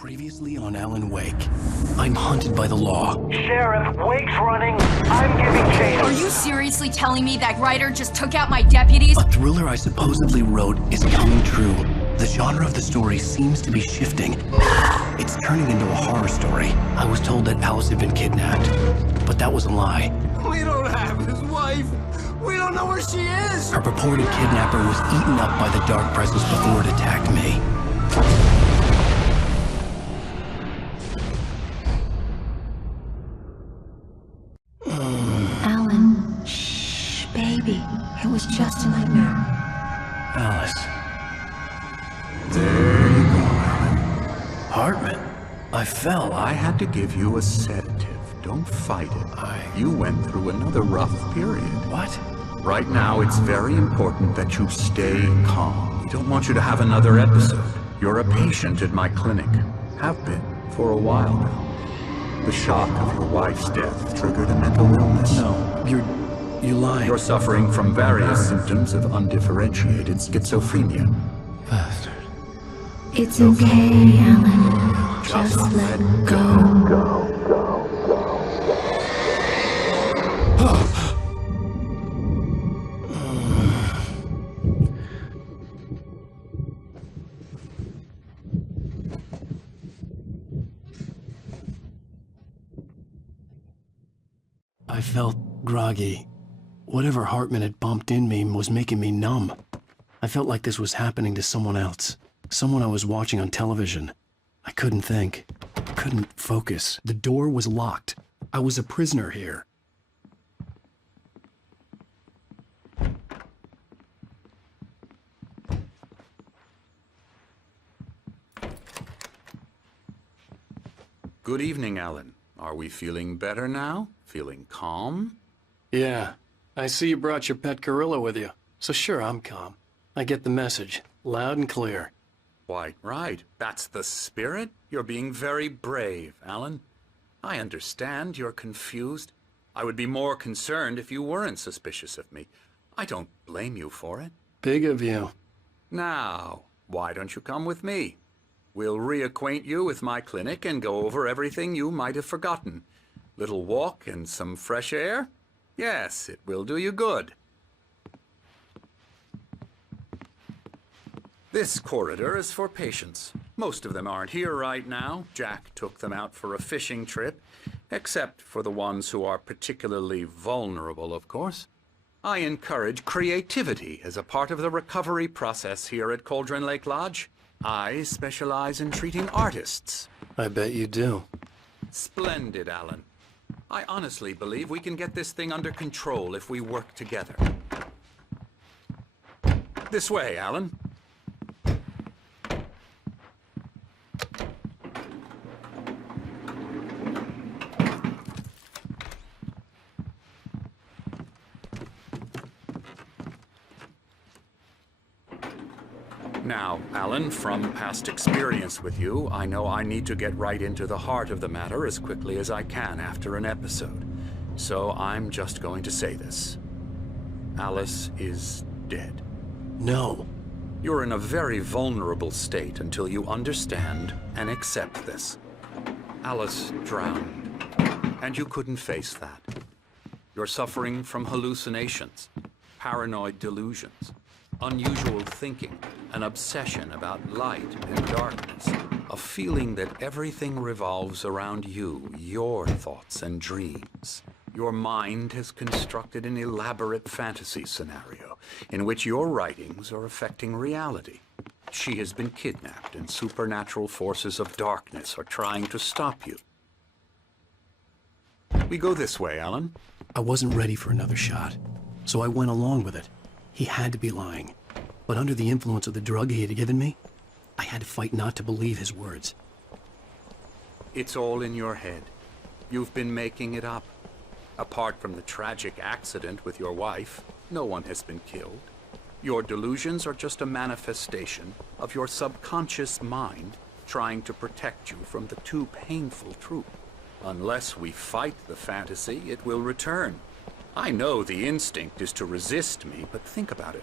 Previously on Alan Wake, I'm hunted by the law. Sheriff, Wake's running. I'm giving chase. Are you seriously telling me that writer just took out my deputies? A thriller I supposedly wrote is coming true. The genre of the story seems to be shifting. It's turning into a horror story. I was told that Alice had been kidnapped, but that was a lie. We don't have his wife. We don't know where she is. Her purported kidnapper was eaten up by the dark presence before it attacked me. Alan, shh, baby. It was just a nightmare. Alice. There you go, Alan. Hartman. I fell. I had to give you a sedative. Don't fight it. You went through another rough period. What? Right now, it's very important that you stay calm. We don't want you to have another episode. You're a patient at my clinic. Have been for a while now. The shock of your wife's death triggered a mental illness. No, you're lying. You're suffering from various symptoms of undifferentiated schizophrenia. Bastard. It's okay, Alan. Just let go. I felt groggy. Whatever Hartman had bumped in me was making me numb. I felt like this was happening to someone else. Someone I was watching on television. I couldn't think. Couldn't focus. The door was locked. I was a prisoner here. Good evening, Alan. Are we feeling better now? Feeling calm? Yeah. I see you brought your pet gorilla with you. So sure, I'm calm. I get the message. Loud and clear. Quite right. That's the spirit. You're being very brave, Alan. I understand you're confused. I would be more concerned if you weren't suspicious of me. I don't blame you for it. Big of you. Now, why don't you come with me? We'll reacquaint you with my clinic and go over everything you might have forgotten. Little walk and some fresh air? Yes, it will do you good. This corridor is for patients. Most of them aren't here right now. Jack took them out for a fishing trip, except for the ones who are particularly vulnerable, of course. I encourage creativity as a part of the recovery process here at Cauldron Lake Lodge. I specialize in treating artists. I bet you do. Splendid, Alan. I honestly believe we can get this thing under control if we work together. This way, Alan. Now, Alan, from past experience with you, I know I need to get right into the heart of the matter as quickly as I can after an episode. So I'm just going to say this. Alice is dead. No. You're in a very vulnerable state until you understand and accept this. Alice drowned, and you couldn't face that. You're suffering from hallucinations, paranoid delusions, unusual thinking, an obsession about light and darkness, a feeling that everything revolves around you, your thoughts and dreams. Your mind has constructed an elaborate fantasy scenario in which your writings are affecting reality. She has been kidnapped and supernatural forces of darkness are trying to stop you. We go this way, Alan. I wasn't ready for another shot, so I went along with it. He had to be lying. But under the influence of the drug he had given me, I had to fight not to believe his words. It's all in your head. You've been making it up. Apart from the tragic accident with your wife, no one has been killed. Your delusions are just a manifestation of your subconscious mind trying to protect you from the too painful truth. Unless we fight the fantasy, it will return. I know the instinct is to resist me, but think about it.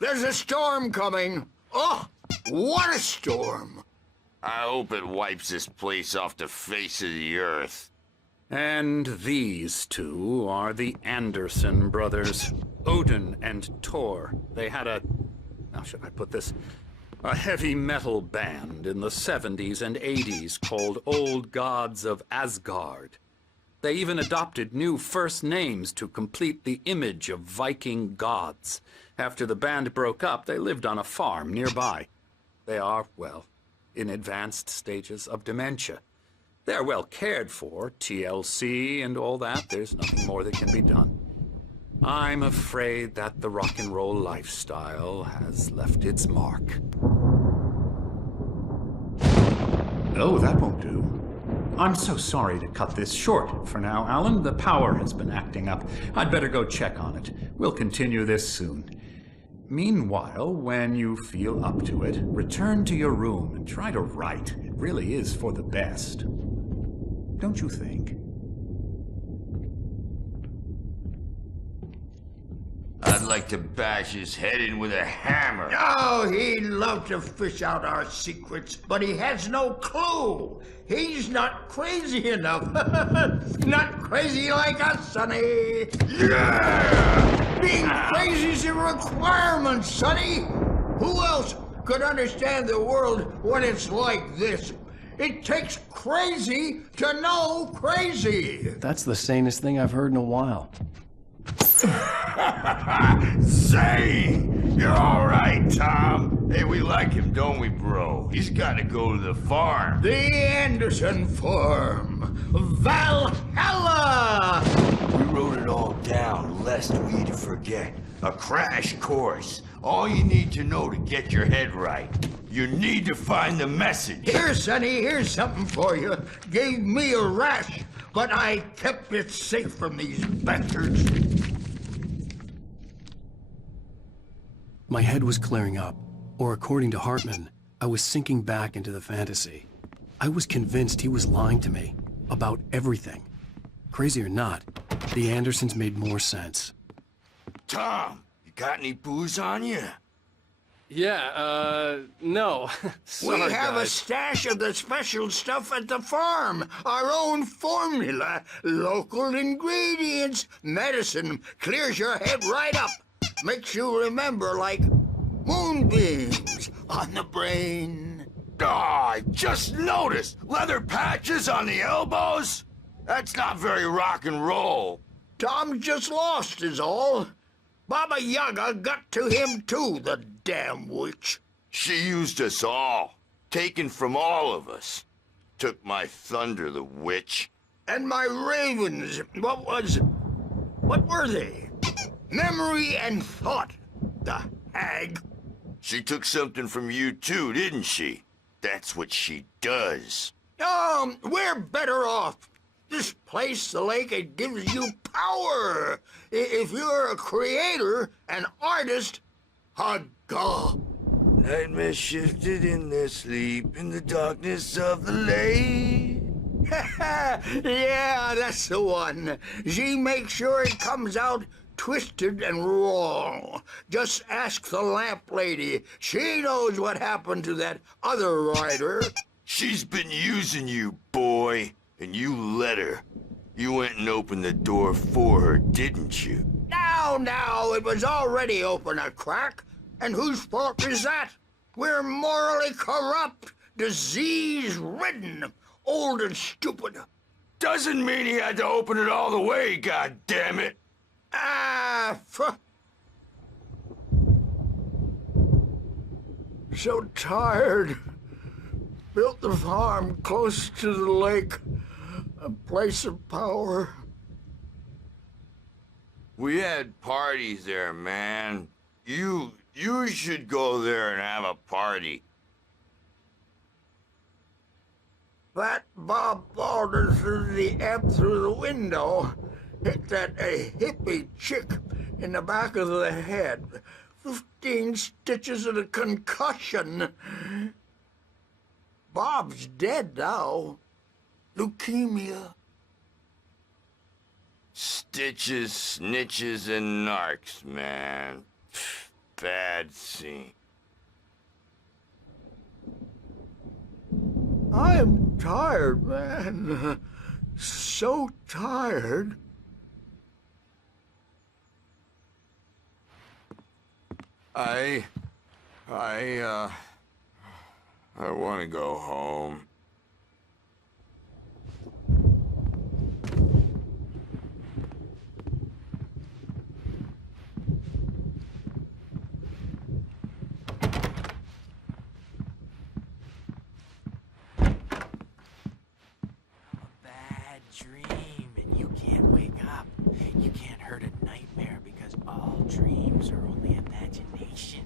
There's a storm coming. Oh, what a storm. I hope it wipes this place off the face of the earth. And these two are the Anderson brothers, Odin and Thor. They had how should I put this? A heavy metal band in the 70s and 80s called Old Gods of Asgard. They even adopted new first names to complete the image of Viking gods. After the band broke up, they lived on a farm nearby. They are, well, in advanced stages of dementia. They're well cared for, TLC and all that. There's nothing more that can be done. I'm afraid that the rock and roll lifestyle has left its mark. Oh, that won't do. I'm so sorry to cut this short for now, Alan. The power has been acting up. I'd better go check on it. We'll continue this soon. Meanwhile, when you feel up to it, return to your room and try to write. It really is for the best. Don't you think? I'd like to bash his head in with a hammer. Oh, he'd love to fish out our secrets, but he has no clue. He's not crazy enough. Not crazy like us, Sonny. Yeah! Being crazy's a requirement, Sonny. Who else could understand the world when it's like this? It takes crazy to know crazy. That's the sanest thing I've heard in a while. Zane! You're all right, Tom. Hey, we like him, don't we, bro? He's got to go to the farm. The Anderson farm. Valhalla! We wrote it all down, lest we forget. A crash course. All you need to know to get your head right. You need to find the message. Here, Sonny, here's something for you. Gave me a rash, but I kept it safe from these bastards. My head was clearing up, or according to Hartman, I was sinking back into the fantasy. I was convinced he was lying to me about everything. Crazy or not, the Andersons made more sense. Tom, you got any booze on you? Yeah, no. We have a stash of the special stuff at the farm. Our own formula. Local ingredients. Medicine clears your head right up. Makes you remember like moonbeams on the brain. Oh, I just noticed. Leather patches on the elbows? That's not very rock and roll. Tom just lost is all. Baba Yaga got to him too, the damn witch. She used us all. Taken from all of us. Took my thunder, the witch. And my ravens, what were they? Memory and thought, the hag. She took something from you too, didn't she? That's what she does. We're better off. This place, the lake, it gives you power. If you're a creator, an artist, God. Nightmare shifted in their sleep in the darkness of the lake. Yeah, that's the one. She makes sure it comes out twisted and wrong. Just ask the lamp lady. She knows what happened to that other writer. She's been using you, boy, and you let her. You went and opened the door for her, didn't you? Now, it was already open a crack. And whose fault is that? We're morally corrupt, disease-ridden, old and stupid. Doesn't mean he had to open it all the way, goddammit. So tired. Built the farm close to the lake, a place of power. We had parties there, man. You should go there and have a party. That Bob Balder threw the amp through the window, hit that hippie chick in the back of the head. 15 stitches and a concussion. Bob's dead now. Leukemia. Stitches, snitches, and narcs, man. bad scene. I am tired, man. So tired. I want to go home. Bad dream, and you can't wake up. You can't hurt a nightmare because all dreams are only imagination.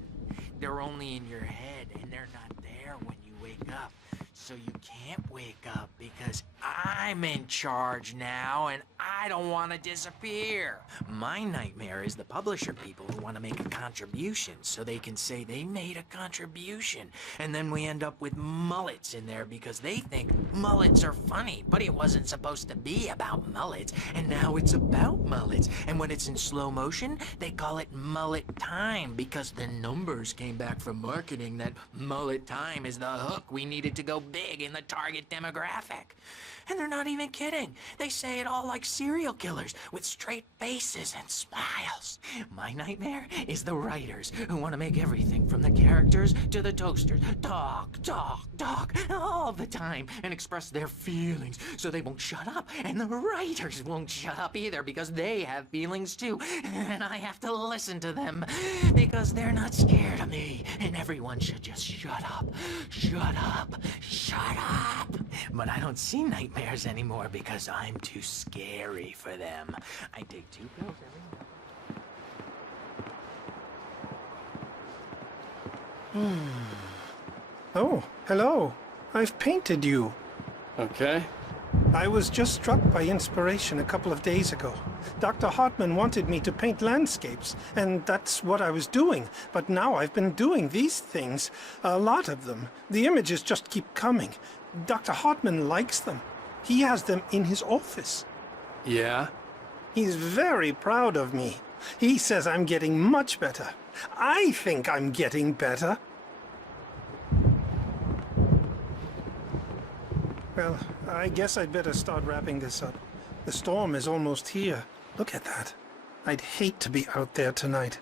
They're only in your head, and they're not there when you wake up. So you can't wake up because I'm in charge now, and I don't want to disappear. My nightmare is the publisher people who want to make a contribution so they can say they made a contribution. And then we end up with mullets in there because they think mullets are funny, but it wasn't supposed to be about mullets, and now it's about mullets. And when it's in slow motion, they call it mullet time because the numbers came back from marketing that mullet time is the hook we needed to go big in the target demographic. And they're not even kidding. They say it all like serial killers with straight faces and smiles. My nightmare is the writers who want to make everything from the characters to the toasters talk all the time and express their feelings so they won't shut up. And the writers won't shut up either because they have feelings too. And I have to listen to them because they're not scared of me. And everyone should just shut up. Shut up. Shut up. But I don't see nightmares anymore because I'm too scary for them. I take 2 pills every night. Oh, hello. I've painted you. Okay. I was just struck by inspiration a couple of days ago. Dr. Hartman wanted me to paint landscapes, and that's what I was doing. But now I've been doing these things, a lot of them. The images just keep coming. Dr. Hartman likes them. He has them in his office. Yeah? He's very proud of me. He says I'm getting much better. I think I'm getting better. Well, I guess I'd better start wrapping this up. The storm is almost here. Look at that. I'd hate to be out there tonight.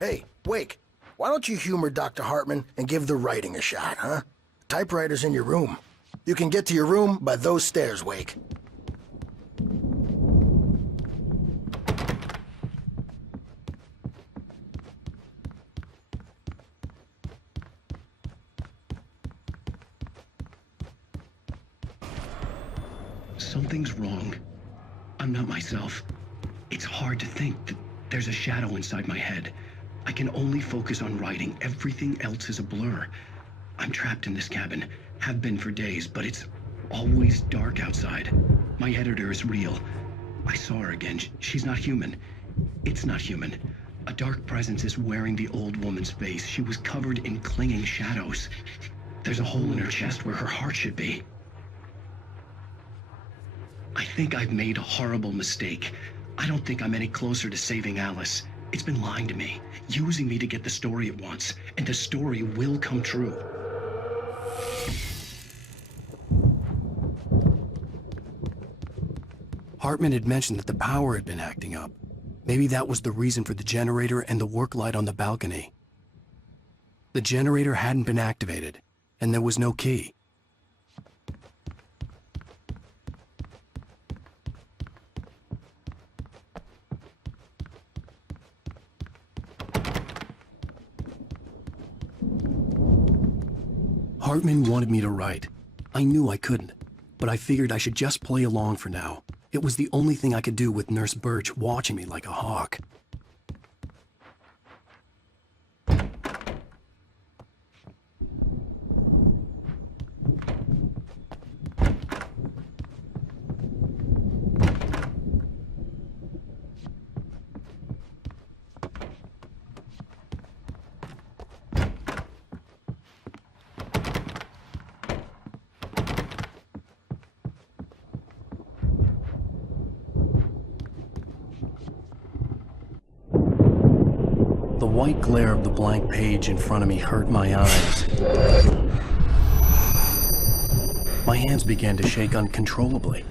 Hey, Wake, why don't you humor Dr. Hartman and give the writing a shot, huh? Typewriter's in your room. You can get to your room by those stairs, Wake. Something's wrong. I'm not myself. It's hard to think that there's a shadow inside my head. I can only focus on writing. Everything else is a blur. I'm trapped in this cabin. Have been for days, but it's always dark outside. My editor is real. I saw her again. She's not human. It's not human. A dark presence is wearing the old woman's face. She was covered in clinging shadows. There's a hole in her chest where her heart should be. I think I've made a horrible mistake. I don't think I'm any closer to saving Alice. It's been lying to me, using me to get the story it wants, and the story will come true. Hartman had mentioned that the power had been acting up. Maybe that was the reason for the generator and the work light on the balcony. The generator hadn't been activated, and there was no key. Hartman wanted me to write. I knew I couldn't, but I figured I should just play along for now. It was the only thing I could do with Nurse Birch watching me like a hawk. white glare of the blank page in front of me hurt my eyes. My hands began to shake uncontrollably.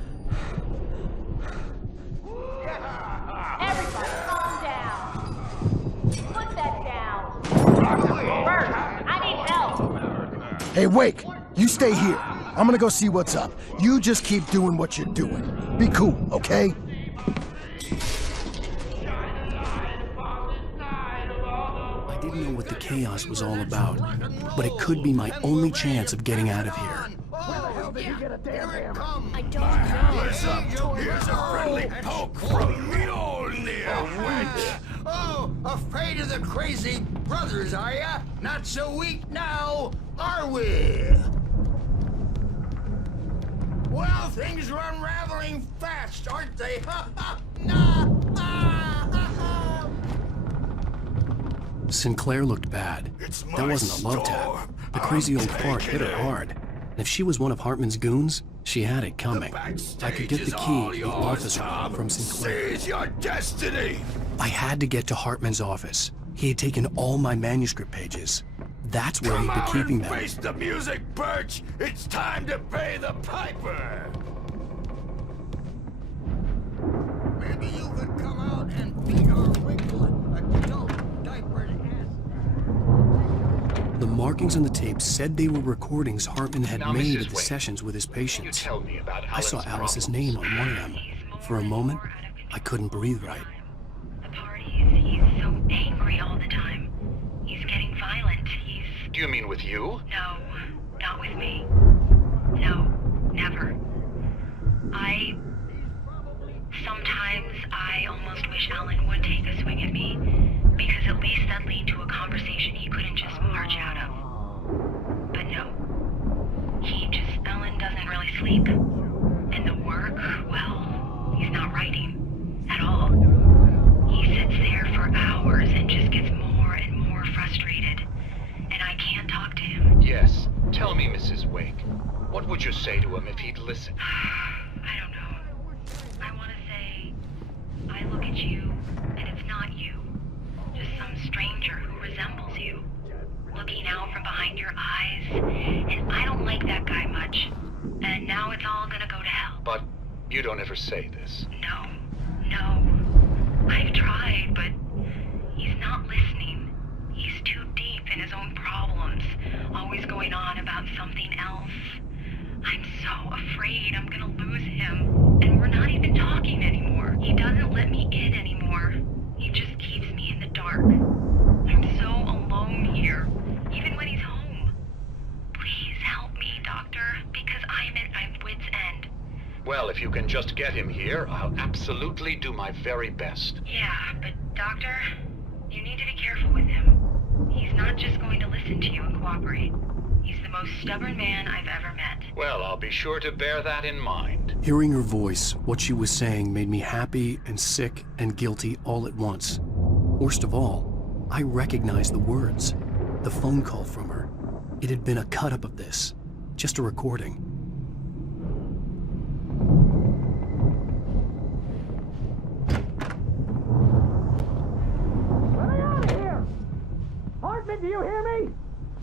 Everybody, calm down. Put that down. Bert, I need help. Hey, Wake, you stay here. I'm gonna go see what's up. You just keep doing what you're doing. Be cool, okay? I didn't know what the chaos was all about, but it could be my only chance of getting out of here. I don't know. Here's a friendly poke from Mjolnir. Oh, afraid of the crazy brothers, are ya? Not so weak now, are we? Well, things are unraveling fast, aren't they? Sinclair looked bad. That wasn't a love tap. The crazy old fart hit her hard. And if she was one of Hartman's goons, she had it coming. I could get the key to the office room from Sinclair. Seize your destiny! I had to get to Hartman's office. He had taken all my manuscript pages. That's where he'd been keeping them. Face the music, Birch! It's time to pay the piper! Maybe you could come out and feed our wiglet adult diapered ass. The markings on the tape said they were recordings Hartman had Now, made Mrs. of the Wake, sessions with his patients. Tell me about I saw Alice's name on one of them. For a moment, I couldn't breathe right. The parties, he's so angry all the time. He's getting violent. Do you mean with you? No, not with me. No, never. Sometimes I almost wish Alan would take a swing at me, because at least that lead to a conversation he couldn't just march out of. But no. Alan doesn't really sleep. And the work, well, he's not writing. At all. He sits there for hours and just gets more and more frustrated. And I can't talk to him. Yes. Tell me, Mrs. Wake. What would you say to him if he'd listen? I don't know. I want to say, I look at you, and it's not you. Just some stranger who resembles you. Looking out from behind your eyes. And I don't like that guy much. And now it's all gonna go to hell. But you don't ever say this. No. I've tried, but he's not listening. He's too deep in his own problems, always going on about something else. I'm so afraid I'm gonna lose him, and we're not even talking anymore. He doesn't let me in anymore. He just keeps me in the dark. I'm so alone here, even when he's home. Please help me, Doctor, because I'm at my wit's end. Well, if you can just get him here, I'll absolutely do my very best. Yeah, but Doctor, you need to be careful with him. He's not just going to listen to you and cooperate. He's the most stubborn man I've ever met. Well, I'll be sure to bear that in mind. Hearing her voice, what she was saying made me happy and sick and guilty all at once. Worst of all, I recognized the words. The phone call from her. It had been a cut-up of this. Just a recording. Let me out of here! Hartman, do you hear me?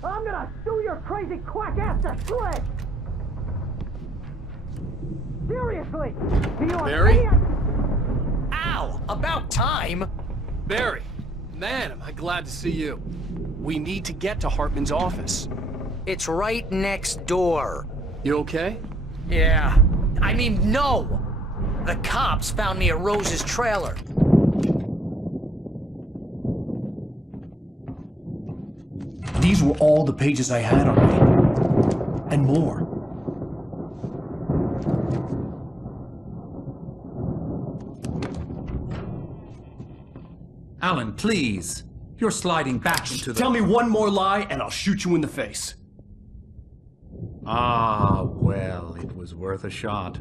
I'm gonna sue your crazy quack ass to shreds! Seriously! Do you Barry? understand? Ow! About time! Barry, man, am I glad to see you. We need to get to Hartman's office. It's right next door. You okay? Yeah. I mean, no! The cops found me at Rose's trailer. These were all the pages I had on me. And more. Alan, please. You're sliding back into the... Tell me one more lie and I'll shoot you in the face. Ah, well, it was worth a shot.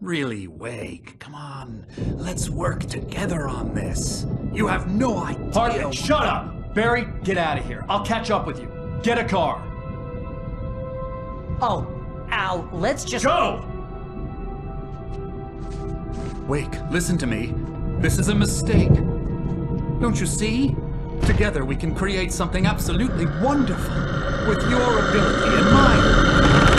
Really, Wake, come on. Let's work together on this. You have no idea... Hartman, shut up! Barry, get out of here. I'll catch up with you. Get a car. Oh, Al, let's just... Go! Wake, listen to me. This is a mistake. Don't you see? Together we can create something absolutely wonderful with your ability and mine.